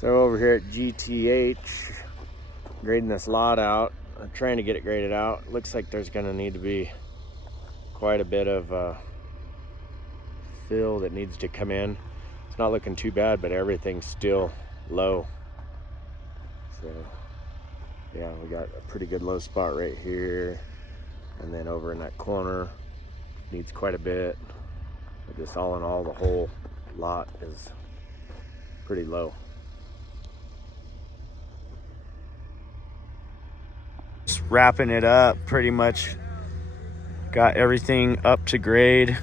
So over here at GTH, grading this lot out. I'm trying to get it graded out. Looks like there's gonna need to be quite a bit of fill that needs to come in. It's not looking too bad, but everything's still low. So yeah, we got a pretty good low spot right here. And then over in that corner, needs quite a bit. But just all in all, the whole lot is pretty low. Just wrapping it up, pretty much got everything up to grade.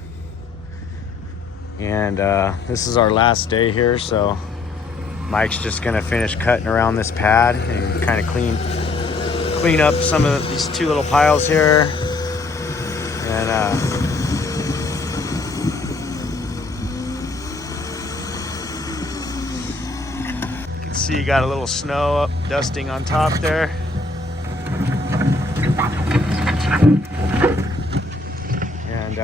And this is our last day here, so Mike's just gonna finish cutting around this pad and kind of clean up some of these two little piles here. And you can see you got a little snow up dusting on top there. And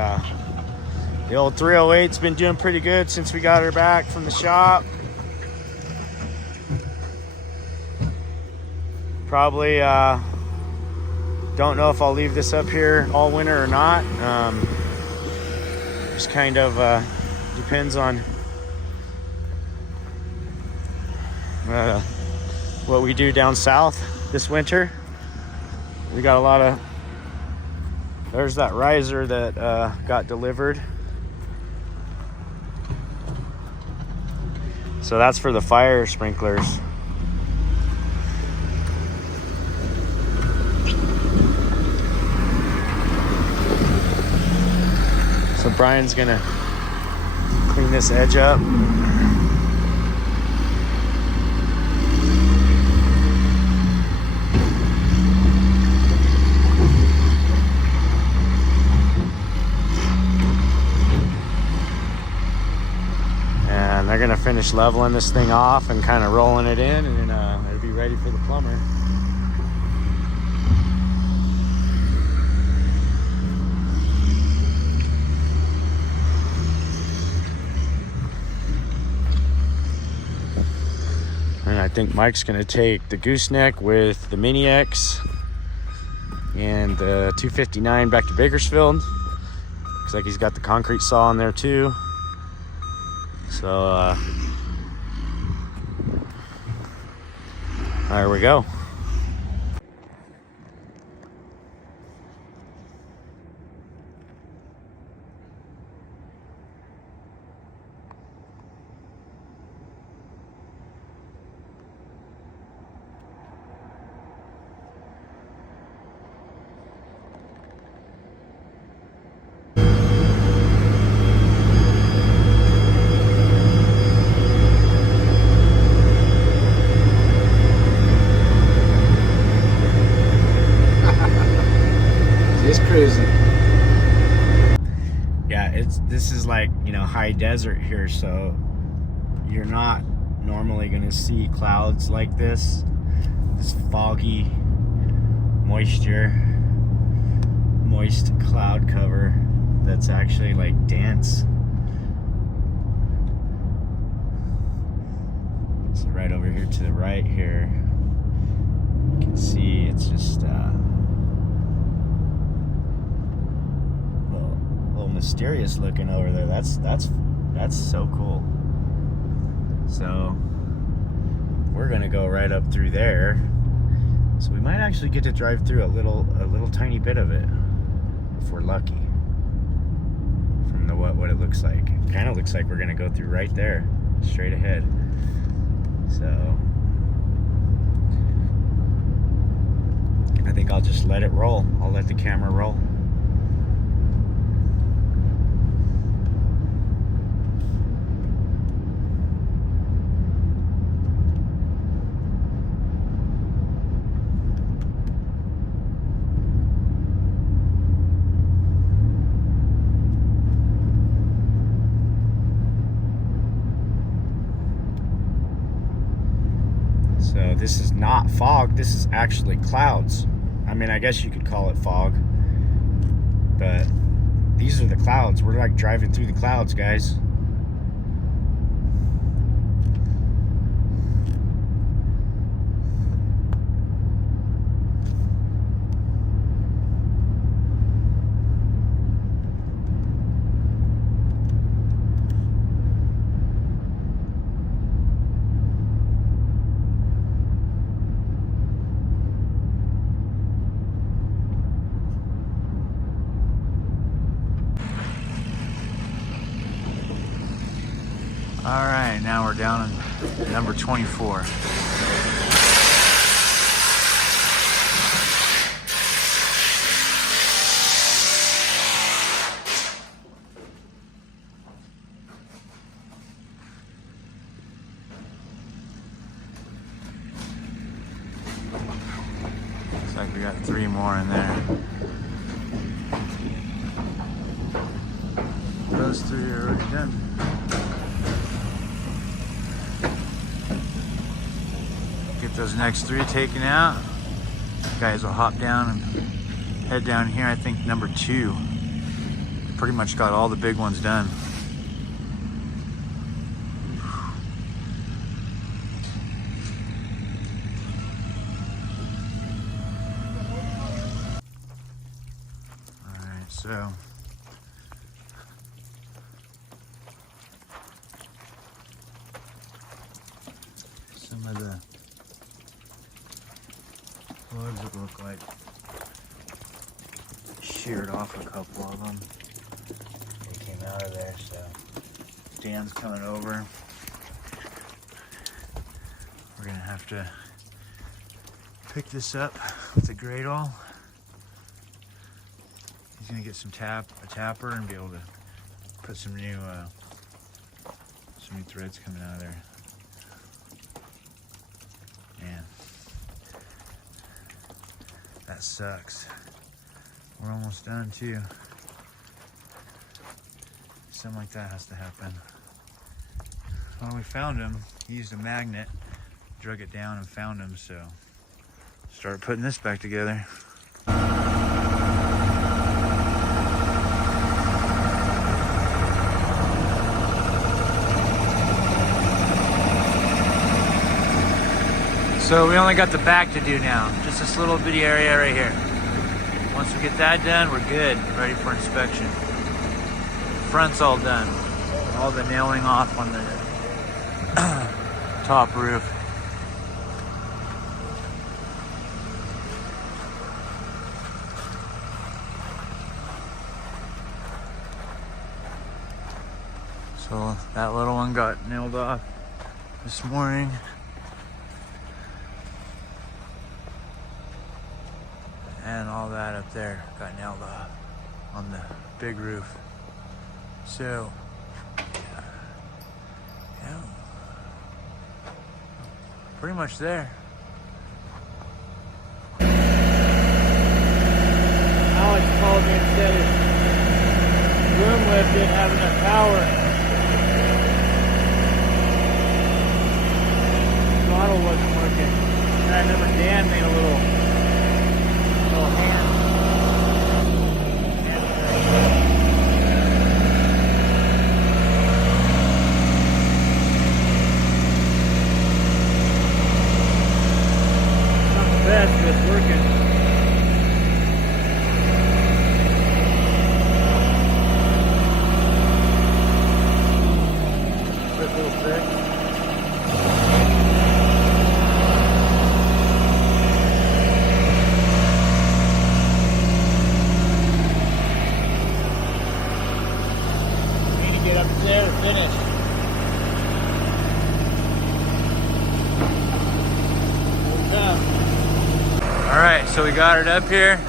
the old 308's been doing pretty good since we got her back from the shop. Probably don't know if I'll leave this up here all winter or not. Just kind of depends on what we do down south this winter. We got a lot of, there's that riser that got delivered. So that's for the fire sprinklers. So Brian's gonna clean this edge up. And they're gonna finish leveling this thing off and kind of rolling it in, and then it'll be ready for the plumber. And I think Mike's gonna take the gooseneck with the Mini X and the 259 back to Bakersfield. Looks like he's got the concrete saw in there too. So there we go. Just cruising. Yeah, this is like, you know, high desert here, so you're not normally gonna see clouds like this foggy moist cloud cover that's actually like dense. So right over here to the right here, you can see it's just mysterious looking over there. That's so cool. So we're gonna go right up through there, so we might actually get to drive through a little tiny bit of it if we're lucky. From the what it looks like, it kind of looks like we're gonna go through right there, straight ahead. So I think I'll just let it roll. I'll let the camera roll. So this is not fog, this is actually clouds. I mean, I guess you could call it fog, but these are the clouds. We're like driving through the clouds, guys. now we're down in number 24. Looks like we got 3 more in there. Those 3 are already done. Get those next 3 taken out. Guys will hop down and head down here. I think number 2. Pretty much got all the big ones done. Alright, so some of the plugs that look like sheared off a couple of them. They came out of there, so Dan's coming over. We're gonna have to pick this up with a grate awl. He's gonna get a tapper and be able to put some new threads coming out of there. Man, that sucks. We're almost done too. Something like that has to happen. When we found him, he used a magnet, drug it down and found him, so started putting this back together. So we only got the back to do now, just this little bitty area right here. Once we get that done, we're good, ready for inspection. Front's all done. All the nailing off on the top roof. So that little one got nailed off this morning. And all that up there got nailed off on the big roof. So, yeah, pretty much there. Alex called me and said his room lift didn't have enough power. Throttle wasn't working. And I remember Dan made a little hand not the best, but it's working. Quick little fix. There, finished. All right, so we got it up here.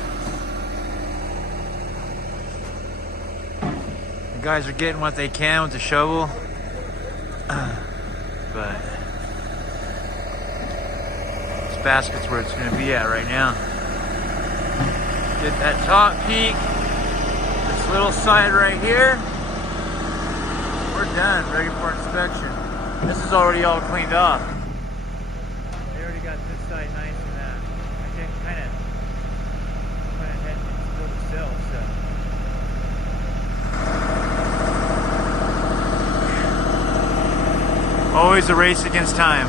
The guys are getting what they can with the shovel, but this basket's where it's going to be at right now. Get that top peak, this little side right here. We're done, ready for inspection. This is already all cleaned off. They already got this side nice and I can kind of went ahead and built the sill, so. Always a race against time.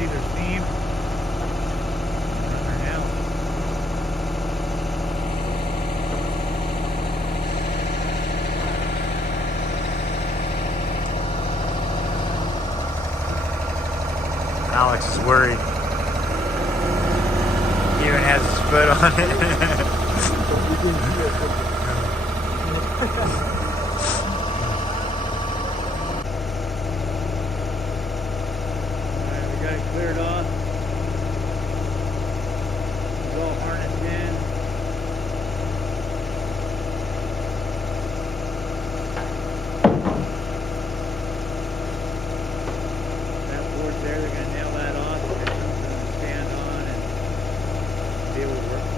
It's either seam or nail. Alex is worried. He even has his foot on it. Alright, we got it cleared off. It's all harnessed in. That board there, they're gonna nail that off, and get something to stand on and be able to work from.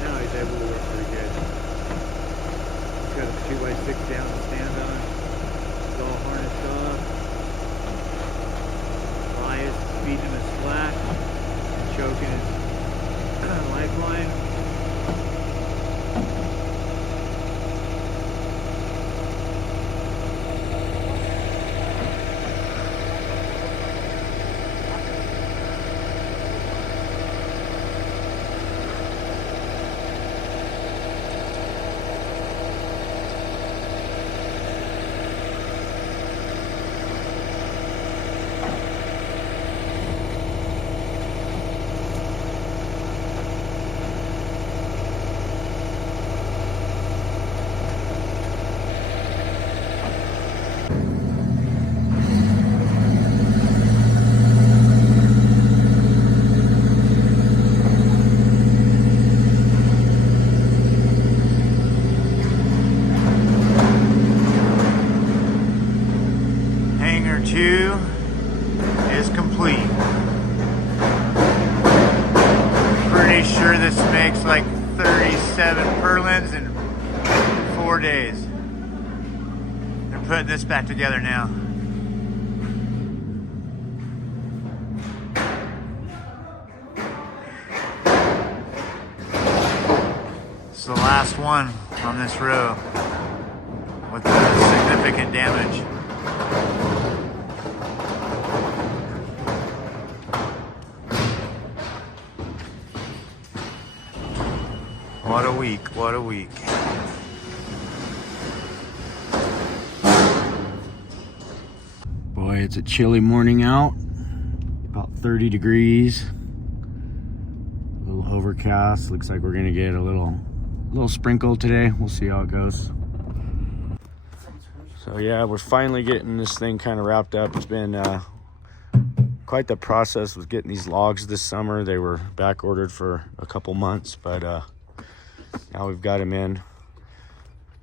Now he's able to work pretty good. He's got a 2x6 down to stand on. It's all harnessed off. Elias is feeding him his slack and choking his lifeline. Hangar 2 is complete. Pretty sure this makes like 37 purlins in 4 days. They're putting this back together now. It's the last one on this row with significant damage. What a week, what a week. Boy, it's a chilly morning out. About 30 degrees. A little overcast. Looks like we're gonna get a little sprinkle today. We'll see how it goes. So yeah, we're finally getting this thing kind of wrapped up. It's been quite the process with getting these logs this summer. They were back ordered for a couple months, but now we've got them in,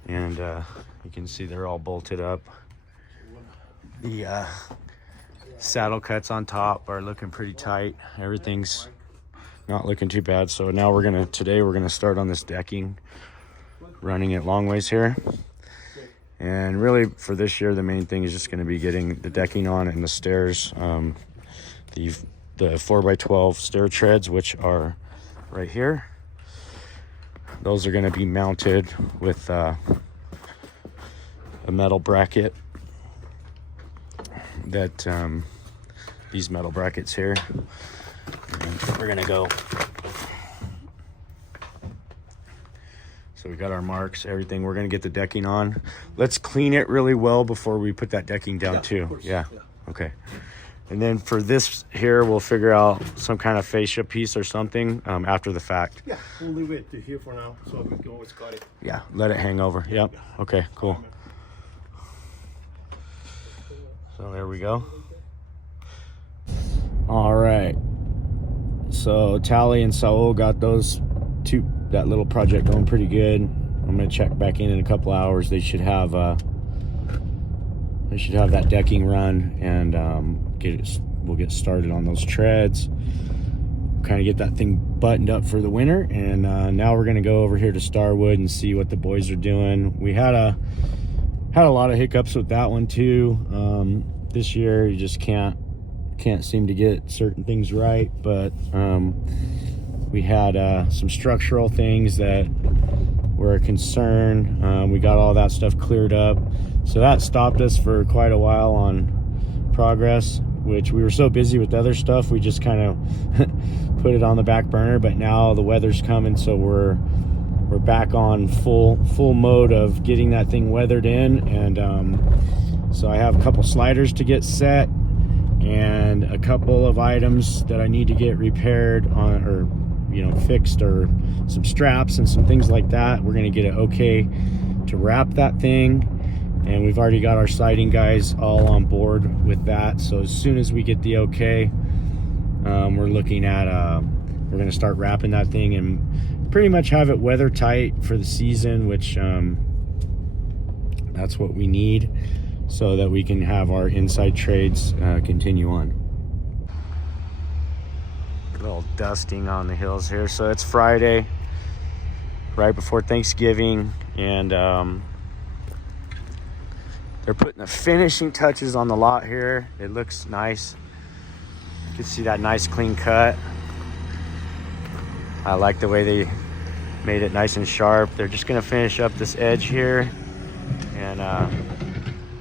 and you can see they're all bolted up. The saddle cuts on top are looking pretty tight. Everything's not looking too bad. So now today we're gonna start on this decking, running it long ways here. And really for this year, the main thing is just gonna be getting the decking on and the stairs. The 4x12 stair treads, which are right here. Those are gonna be mounted with a metal bracket that these metal brackets here, and we're gonna go. So we got our marks, everything. We're gonna get the decking on. Let's clean it really well before we put that decking down too. Yeah, okay. And then for this here, we'll figure out some kind of fascia piece or something after the fact. Yeah, we'll leave it to here for now, so we can always cut it. Yeah, let it hang over. Yep. Okay, cool. So there we go. All right. So Tally and Saul got that little project going pretty good. I'm gonna check back in a couple hours. They should have that decking run, and we'll get started on those treads. Kind of get that thing buttoned up for the winter. And now we're gonna go over here to Starwood and see what the boys are doing. We had a lot of hiccups with that one too. This year you just can't seem to get certain things right, but we had some structural things that were a concern. We got all that stuff cleared up, so that stopped us for quite a while on progress, which we were so busy with other stuff we just kind of put it on the back burner. But now the weather's coming, so we're back on full mode of getting that thing weathered in. And so I have a couple sliders to get set and a couple of items that I need to get repaired on, or fixed, or some straps and some things like that. We're gonna get it okay to wrap that thing, and we've already got our siding guys all on board with that. So as soon as we get the okay, we're looking at we're gonna start wrapping that thing and pretty much have it weather tight for the season, which that's what we need, so that we can have our inside trades continue on. A little dusting on the hills here. So it's Friday, right before Thanksgiving, and they're putting the finishing touches on the lot here. It looks nice. You can see that nice clean cut. I like the way they made it nice and sharp. They're just gonna finish up this edge here, and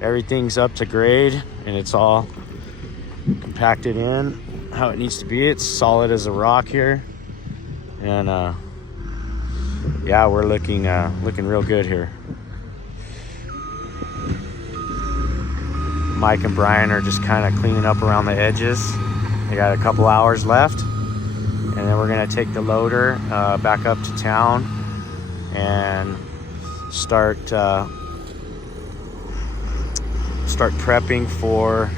everything's up to grade, and it's all compacted in how it needs to be. It's solid as a rock here, and yeah, we're looking real good here. Mike and Brian are just kind of cleaning up around the edges. They got a couple hours left, and then we're gonna take the loader back up to town and start prepping for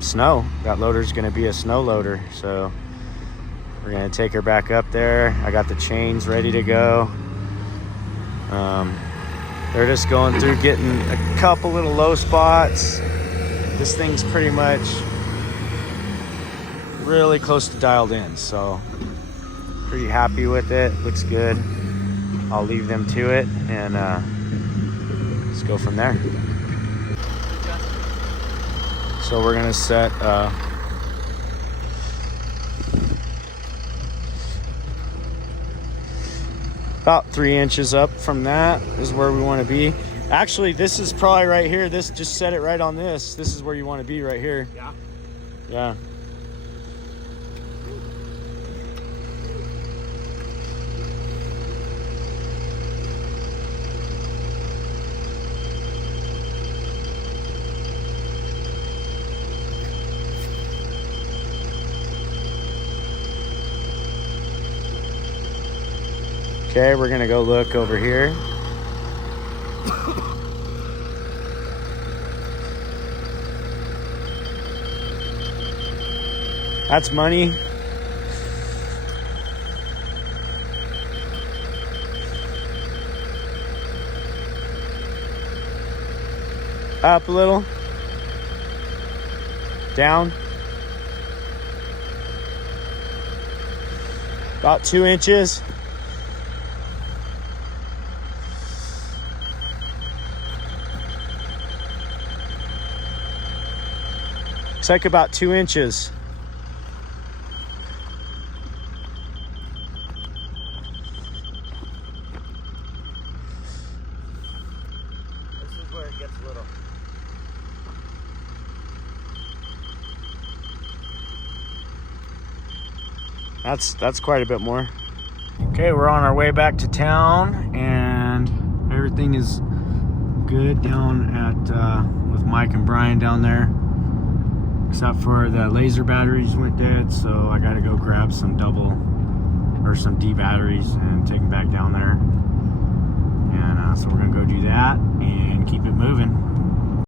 snow. That loader's gonna be a snow loader, so we're gonna take her back up there. I got the chains ready to go. They're just going through getting a couple little low spots. This thing's pretty much really close to dialed in, so pretty happy with it. Looks good. I'll leave them to it, and let's go from there. So we're gonna set about 3 inches up from that is where we want to be. Actually, this is probably right here. This, just set it right on this. This is where you want to be, right here. Yeah. Yeah. Okay, we're gonna go look over here. That's money. Up a little. Down. About 2 inches. Looks like about 2 inches. This is where it gets little. That's quite a bit more. Okay, we're on our way back to town, and everything is good down at with Mike and Brian down there. Except for the laser batteries went dead, so I got to go grab some some D batteries and take them back down there. And so we're gonna go do that and keep it moving.